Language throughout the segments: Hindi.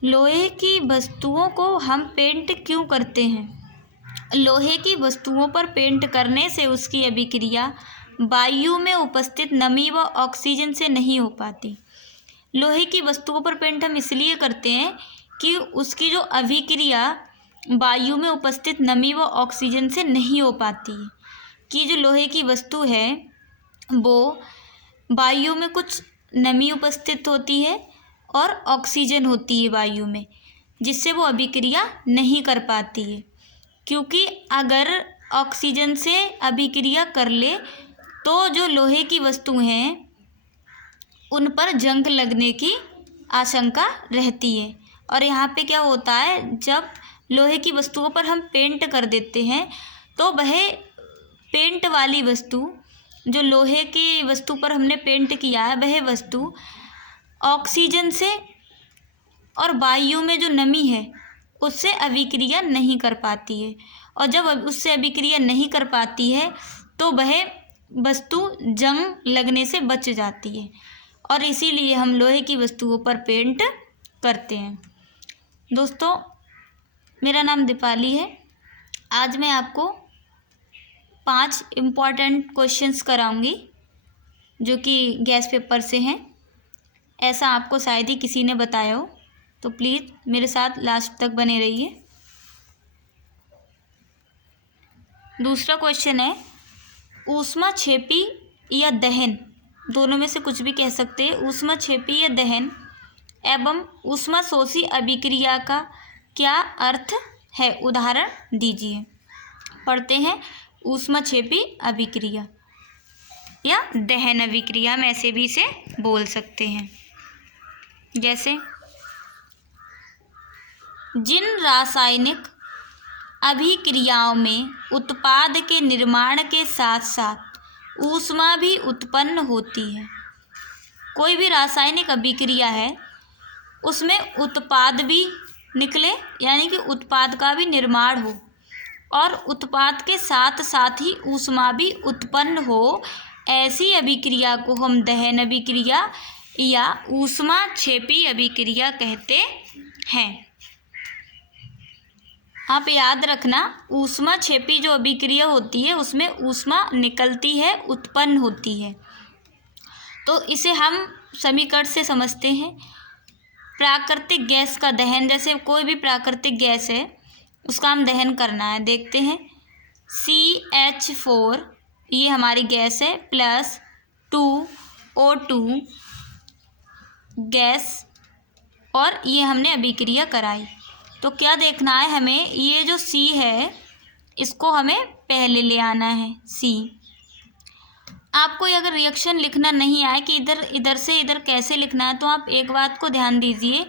लोहे की वस्तुओं को हम पेंट क्यों करते हैं? लोहे की वस्तुओं पर पेंट करने से उसकी अभिक्रिया वायु में उपस्थित नमी व ऑक्सीजन से नहीं हो पाती। लोहे की वस्तुओं पर पेंट हम इसलिए करते हैं कि उसकी जो अभिक्रिया वायु में उपस्थित नमी व ऑक्सीजन से नहीं हो पाती है। कि जो लोहे की वस्तु है वो वायु में कुछ नमी उपस्थित होती है और ऑक्सीजन होती है वायु में, जिससे वो अभिक्रिया नहीं कर पाती है। क्योंकि अगर ऑक्सीजन से अभिक्रिया कर ले तो जो लोहे की वस्तु हैं उन पर जंग लगने की आशंका रहती है। और यहाँ पे क्या होता है, जब लोहे की वस्तुओं पर हम पेंट कर देते हैं तो वह पेंट वाली वस्तु, जो लोहे की वस्तु पर हमने पेंट किया है, वह वस्तु ऑक्सीजन से और वायु में जो नमी है उससे अभिक्रिया नहीं कर पाती है। और जब उससे अभिक्रिया नहीं कर पाती है तो वह वस्तु जंग लगने से बच जाती है, और इसीलिए हम लोहे की वस्तुओं पर पेंट करते हैं। दोस्तों, मेरा नाम दीपाली है। आज मैं आपको 5 इम्पॉर्टेंट क्वेश्चंस कराऊंगी जो कि गैस पेपर से हैं। ऐसा आपको शायद ही किसी ने बताया हो, तो प्लीज़ मेरे साथ लास्ट तक बने रहिए। दूसरा क्वेश्चन है, ऊष्माक्षेपी या दहन, दोनों में से कुछ भी कह सकते हैं, ऊष्माक्षेपी या दहन एवं ऊष्माशोषी अभिक्रिया का क्या अर्थ है? उदाहरण दीजिए। पढ़ते हैं। ऊष्माक्षेपी अभिक्रिया या दहन अभिक्रिया, हम ऐसे भी इसे बोल सकते हैं। जैसे जिन रासायनिक अभिक्रियाओं में उत्पाद के निर्माण के साथ साथ ऊष्मा भी उत्पन्न होती है। कोई भी रासायनिक अभिक्रिया है उसमें उत्पाद भी निकले, यानी कि उत्पाद का भी निर्माण हो, और उत्पाद के साथ साथ ही ऊष्मा भी उत्पन्न हो, ऐसी अभिक्रिया को हम दहन अभिक्रिया या ऊष्माक्षेपी अभिक्रिया कहते हैं। आप याद रखना, ऊष्माक्षेपी जो अभिक्रिया होती है उसमें ऊष्मा निकलती है, उत्पन्न होती है। तो इसे हम समीकरण से समझते हैं। प्राकृतिक गैस का दहन, जैसे कोई भी प्राकृतिक गैस है उसका हम दहन करना है। देखते हैं, CH4 ये हमारी गैस है, प्लस 2O2 गैस, और ये हमने अभिक्रिया कराई। तो क्या देखना है हमें, ये जो C है इसको हमें पहले ले आना है। C, आपको अगर रिएक्शन लिखना नहीं आए कि इधर से इधर कैसे लिखना है, तो आप एक बात को ध्यान दीजिए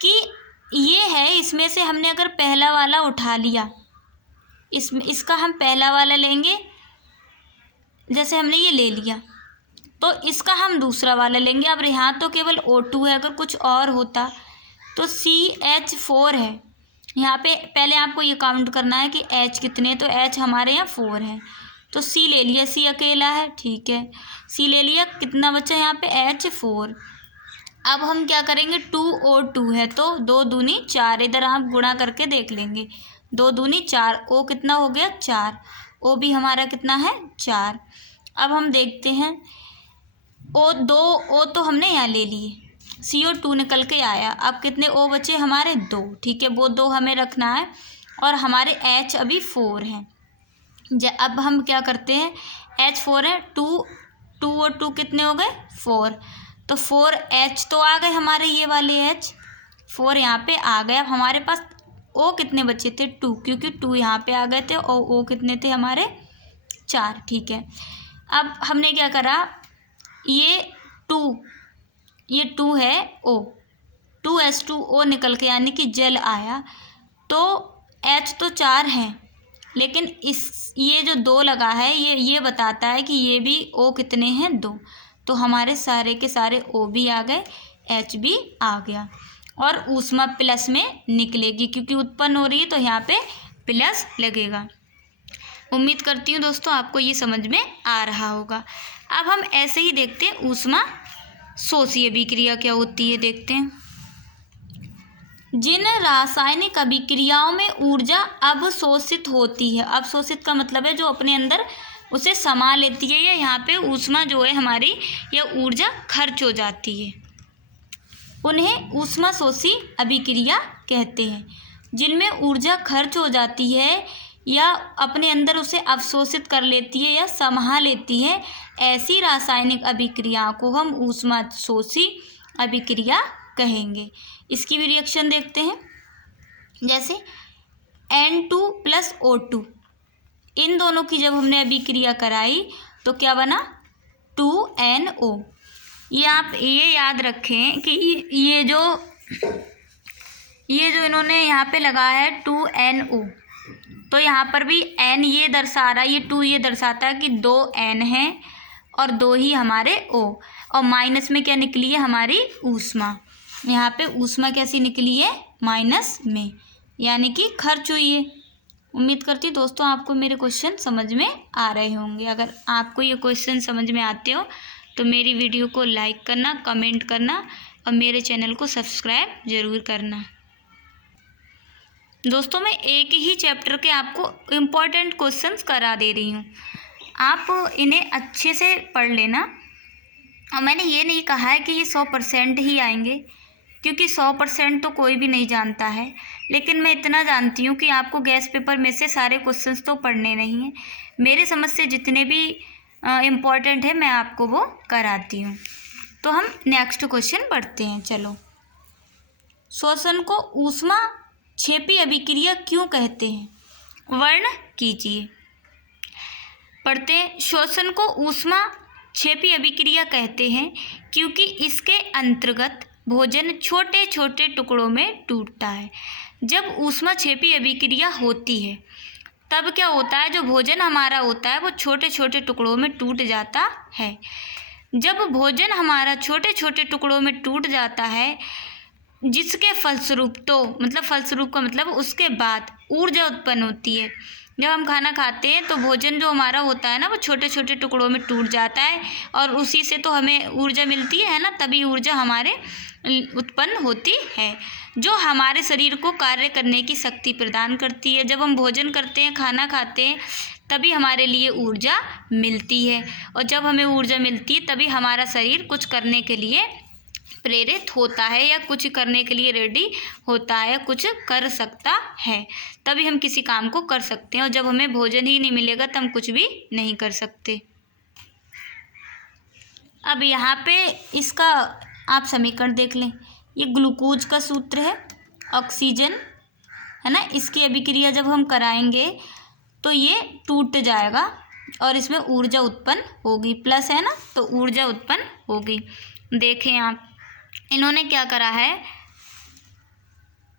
कि ये है, इसमें से हमने अगर पहला वाला उठा लिया, इसका हम पहला वाला लेंगे, जैसे हमने ये ले लिया तो इसका हम दूसरा वाला लेंगे। अब यहाँ तो केवल O2 है, अगर कुछ और होता तो CH4 है। यहाँ पे पहले आपको ये काउंट करना है कि H कितने, तो H हमारे यहाँ 4 है, तो C ले लिया, C अकेला है, ठीक है, C ले लिया, कितना बचा यहाँ पे H4। अब हम क्या करेंगे, 2O2 है तो 2 दूनी 4, इधर आप गुणा करके देख लेंगे, 2 दूनी 4, O कितना हो गया 4, O भी हमारा कितना है 4। अब हम देखते हैं, O तो हमने यहाँ ले लिए, CO2 निकल के आया, अब कितने O बचे हमारे 2, ठीक है, वो 2 हमें रखना है, और हमारे H अभी 4 हैं। अब हम क्या करते हैं, H4 है, 2 और 2 कितने हो गए 4, तो 4H तो आ गए हमारे, ये वाले H 4 यहाँ पे आ गए। अब हमारे पास O कितने बचे थे 2, क्योंकि 2 यहाँ पे आ गए थे, और O कितने थे हमारे 4, ठीक है। अब हमने क्या करा, ये 2 है O, 2H2O निकल के, यानी कि जल आया, तो H तो 4 हैं, लेकिन ये जो 2 लगा है ये बताता है कि ये भी O कितने हैं 2, तो हमारे सारे के सारे O भी आ गए, H भी आ गया, और ऊष्मा प्लस में निकलेगी, क्योंकि उत्पन्न हो रही है तो यहाँ पे प्लस लगेगा। उम्मीद करती हूँ दोस्तों आपको ये समझ में आ रहा होगा। अब हम ऐसे ही देखते हैं ऊष्माशोषी अभिक्रिया क्या होती है, देखते हैं। जिन रासायनिक अभिक्रियाओं में ऊर्जा अवशोषित होती है, अवशोषित का मतलब है जो अपने अंदर उसे समा लेती है, या यहाँ पे ऊष्मा जो है हमारी यह ऊर्जा खर्च हो जाती है, उन्हें ऊष्माशोषी अभिक्रिया कहते हैं। जिनमें ऊर्जा खर्च हो जाती है या अपने अंदर उसे अवशोषित कर लेती है या समा लेती है, ऐसी रासायनिक अभिक्रियाओं को हम ऊष्माशोषी अभिक्रिया कहेंगे। इसकी भी रिएक्शन देखते हैं। जैसे N2 + O2, इन दोनों की जब हमने अभिक्रिया कराई तो क्या बना, 2NO। ये आप ये याद रखें कि ये जो इन्होंने यहाँ पे लगाया है 2NO, तो यहाँ पर भी N ये दर्शा रहा है, ये 2 ये दर्शाता है कि 2 N हैं और 2 ही हमारे O, और माइनस में क्या निकली है हमारी ऊष्मा। यहाँ पे ऊष्मा कैसी निकली है, माइनस में, यानी कि खर्च हुई है। उम्मीद करती हूँ दोस्तों आपको मेरे क्वेश्चन समझ में आ रहे होंगे। अगर आपको ये क्वेश्चन समझ में आते हो तो मेरी वीडियो को लाइक करना, कमेंट करना और मेरे चैनल को सब्सक्राइब ज़रूर करना। दोस्तों मैं एक ही चैप्टर के आपको इम्पॉर्टेंट क्वेश्चंस करा दे रही हूँ, आप इन्हें अच्छे से पढ़ लेना। और मैंने ये नहीं कहा है कि ये 100% ही आएंगे, क्योंकि 100% तो कोई भी नहीं जानता है, लेकिन मैं इतना जानती हूँ कि आपको गैस पेपर में से सारे क्वेश्चंस तो पढ़ने नहीं हैं। मेरे समझ से जितने भी इम्पॉर्टेंट है मैं आपको वो कराती हूँ। तो हम नेक्स्ट क्वेश्चन पढ़ते हैं। चलो, श्वसन को ऊष्मा क्षेपी अभिक्रिया क्यों कहते हैं, वर्ण कीजिए। पढ़ते हैं। श्वसन को ऊष्मा क्षेपी अभिक्रिया कहते हैं क्योंकि इसके अंतर्गत भोजन छोटे छोटे टुकड़ों में टूटता है। जब ऊष्मा क्षेपी अभिक्रिया होती है तब क्या होता है, जो भोजन हमारा होता है वो छोटे छोटे टुकड़ों में टूट जाता है। जब भोजन हमारा छोटे छोटे टुकड़ों में टूट जाता है, जिसके फलस्वरूप फलस्वरूप का मतलब उसके बाद ऊर्जा उत्पन्न होती है। जब हम खाना खाते हैं तो भोजन जो हमारा होता है ना वो छोटे छोटे टुकड़ों में टूट जाता है और उसी से तो हमें ऊर्जा मिलती है ना, तभी ऊर्जा हमारे उत्पन्न होती है, जो हमारे शरीर को कार्य करने की शक्ति प्रदान करती है। जब हम भोजन करते हैं, खाना खाते हैं, तभी हमारे लिए ऊर्जा मिलती है, और जब हमें ऊर्जा मिलती है तभी हमारा शरीर कुछ करने के लिए प्रेरित होता है या कुछ करने के लिए रेडी होता है, कुछ कर सकता है, तभी हम किसी काम को कर सकते हैं। और जब हमें भोजन ही नहीं मिलेगा तो हम कुछ भी नहीं कर सकते। अब यहाँ पे इसका आप समीकरण देख लें। ये ग्लूकोज का सूत्र है, ऑक्सीजन है ना, इसकी अभिक्रिया जब हम कराएंगे तो ये टूट जाएगा और इसमें ऊर्जा उत्पन्न होगी, प्लस है ना, तो ऊर्जा उत्पन्न होगी। देखें आप, इन्होंने क्या करा है,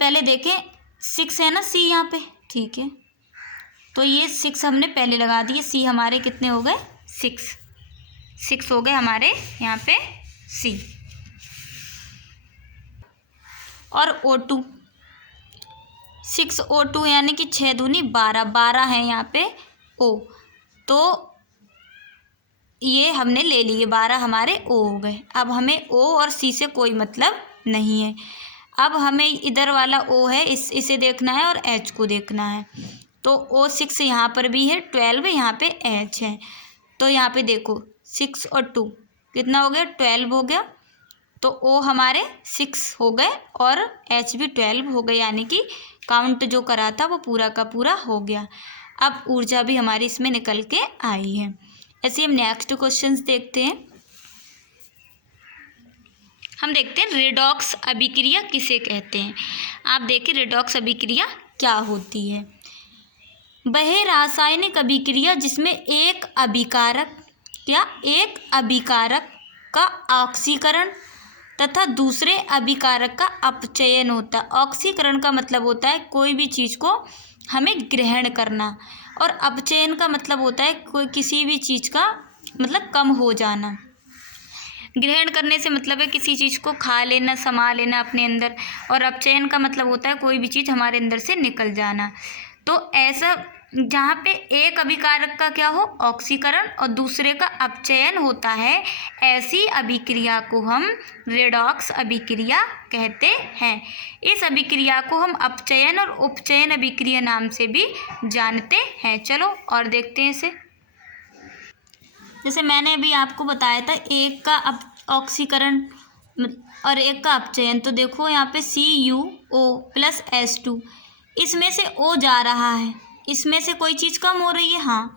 पहले देखें 6 है ना, सी यहाँ पे, ठीक है, तो ये 6 हमने पहले लगा दिए। सी हमारे कितने हो गए, 6 हो गए हमारे यहाँ पे सी। और O2, 6 O2 यानी कि 6 दूनी 12 है यहाँ पे O, तो ये हमने ले लिए, 12 हमारे O हो गए। अब हमें O और C से कोई मतलब नहीं है। अब हमें इधर वाला O है, इसे देखना है और H को देखना है। तो O6 यहाँ पर भी है, 12 यहाँ पे H है। तो यहाँ पे देखो 6 और 2 कितना हो गया, 12 हो गया। तो O हमारे 6 हो गए और H भी 12 हो गए, यानी कि काउंट जो करा था वो पूरा का पूरा हो गया। अब ऊर्जा भी हमारी इसमें निकल के आई है। ऐसे हम नेक्स्ट क्वेश्चंस देखते हैं। हम देखते हैं रेडॉक्स अभिक्रिया किसे कहते हैं। आप देखिए रेडॉक्स अभिक्रिया क्या होती है। वह रासायनिक अभिक्रिया जिसमें एक अभिकारक का ऑक्सीकरण तथा दूसरे अभिकारक का अपचयन होता है। ऑक्सीकरण का मतलब होता है कोई भी चीज़ को हमें ग्रहण करना, और अपचयन का मतलब होता है कोई किसी भी चीज़ का मतलब कम हो जाना। ग्रहण करने से मतलब है किसी चीज़ को खा लेना, समा लेना अपने अंदर, और अपचयन का मतलब होता है कोई भी चीज़ हमारे अंदर से निकल जाना। तो ऐसा जहाँ पे एक अभिकारक का क्या हो, ऑक्सीकरण, और दूसरे का अपचयन होता है, ऐसी अभिक्रिया को हम रेडॉक्स अभिक्रिया कहते हैं। इस अभिक्रिया को हम अपचयन और उपचयन अभिक्रिया नाम से भी जानते हैं। चलो और देखते हैं इसे। जैसे मैंने अभी आपको बताया था एक का ऑक्सीकरण और एक का अपचयन, तो देखो यहाँ पे CuO+H2, इसमें से O जा रहा है, इसमें से कोई चीज़ कम हो रही है, हाँ,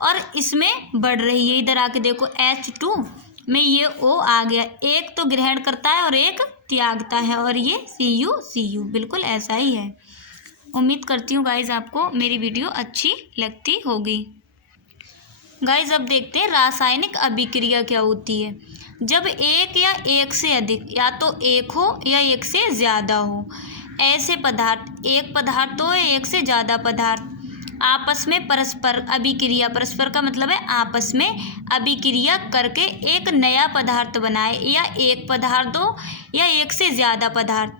और इसमें बढ़ रही है। इधर आके देखो H2 में ये O आ गया, एक तो ग्रहण करता है और एक त्यागता है, और ये Cu बिल्कुल ऐसा ही है। उम्मीद करती हूँ गाइज आपको मेरी वीडियो अच्छी लगती होगी। गाइज अब देखते हैं रासायनिक अभिक्रिया क्या होती है। जब एक या एक से अधिक, या तो एक हो या एक से ज़्यादा हो, ऐसे पदार्थ, एक पदार्थ हो या एक से ज़्यादा पदार्थ आपस में परस्पर अभिक्रिया, परस्पर का मतलब है आपस में अभिक्रिया करके एक नया पदार्थ बनाए, या एक पदार्थ हो या एक से ज़्यादा पदार्थ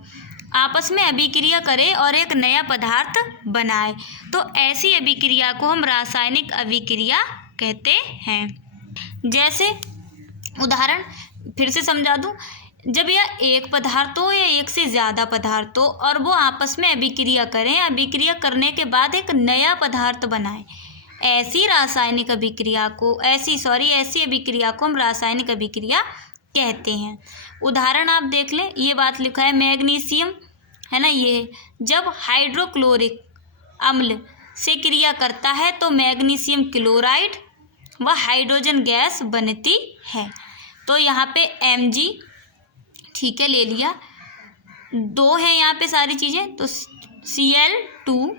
आपस में अभिक्रिया करे और एक नया पदार्थ बनाए, तो ऐसी अभिक्रिया को हम रासायनिक अभिक्रिया कहते हैं। जैसे उदाहरण फिर से समझा दूं, जब यह एक पदार्थ हो या एक से ज़्यादा पदार्थ हो और वो आपस में अभिक्रिया करें, अभिक्रिया करने के बाद एक नया पदार्थ बनाए, ऐसी रासायनिक अभिक्रिया को ऐसी अभिक्रिया को हम रासायनिक अभिक्रिया कहते हैं। उदाहरण आप देख लें, ये बात लिखा है मैग्नीशियम, है ना, ये जब हाइड्रोक्लोरिक अम्ल से क्रिया करता है तो मैग्नीशियम क्लोराइड व हाइड्रोजन गैस बनती है। तो यहाँ पे Mg, ठीक है, ले लिया, दो है यहाँ पे सारी चीज़ें, तो Cl2,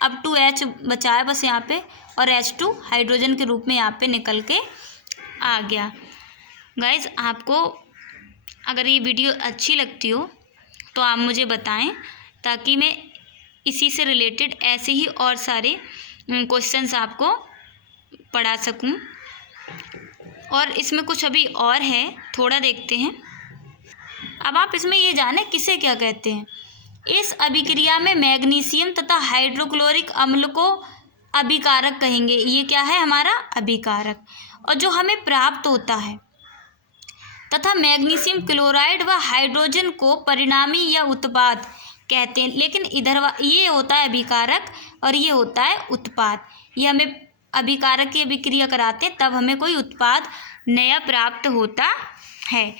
अब 2H बचा है बस यहाँ पे, और H2 हाइड्रोजन के रूप में यहाँ पे निकल के आ गया। गाइज आपको अगर ये वीडियो अच्छी लगती हो तो आप मुझे बताएं, ताकि मैं इसी से रिलेटेड ऐसे ही और सारे क्वेश्चंस आपको पढ़ा सकूं। और इसमें कुछ अभी और है, थोड़ा देखते हैं। अब आप इसमें ये जाने किसे क्या कहते हैं। इस अभिक्रिया में मैग्नीशियम तथा हाइड्रोक्लोरिक अम्ल को अभिकारक कहेंगे। ये क्या है, हमारा अभिकारक, और जो हमें प्राप्त होता है, तथा मैग्नीशियम क्लोराइड व हाइड्रोजन को परिणामी या उत्पाद कहते हैं। लेकिन इधर ये होता है अभिकारक और ये होता है उत्पाद। ये हमें अभिकारक की अभिक्रिया कराते हैं तब हमें कोई उत्पाद नया प्राप्त होता है।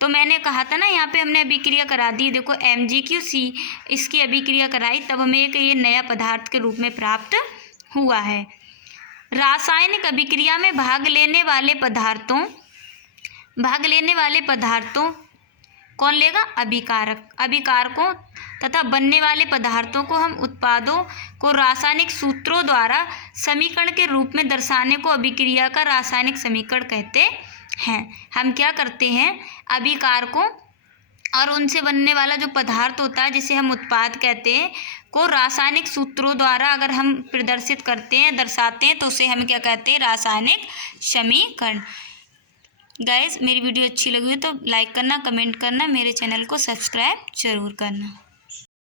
तो मैंने कहा था ना, यहाँ पे हमने अभिक्रिया करा दी, देखो MgCl इसकी अभिक्रिया कराई, तब हमें एक ये नया पदार्थ के रूप में प्राप्त हुआ है। रासायनिक अभिक्रिया में भाग लेने वाले पदार्थों कौन लेगा, अभिकारक, अभिकारकों तथा बनने वाले पदार्थों को हम उत्पादों को रासायनिक सूत्रों द्वारा समीकरण के रूप में दर्शाने को अभिक्रिया का रासायनिक समीकरण कहते हैं। हम क्या करते हैं, अभिकारकों और उनसे बनने वाला जो पदार्थ होता है जिसे हम उत्पाद कहते हैं को रासायनिक सूत्रों द्वारा अगर हम प्रदर्शित करते हैं, दर्शाते हैं, तो उसे हम क्या कहते हैं, रासायनिक समीकरण। गाइस मेरी वीडियो अच्छी लगी हो तो लाइक करना, कमेंट करना, मेरे चैनल को सब्सक्राइब जरूर करना।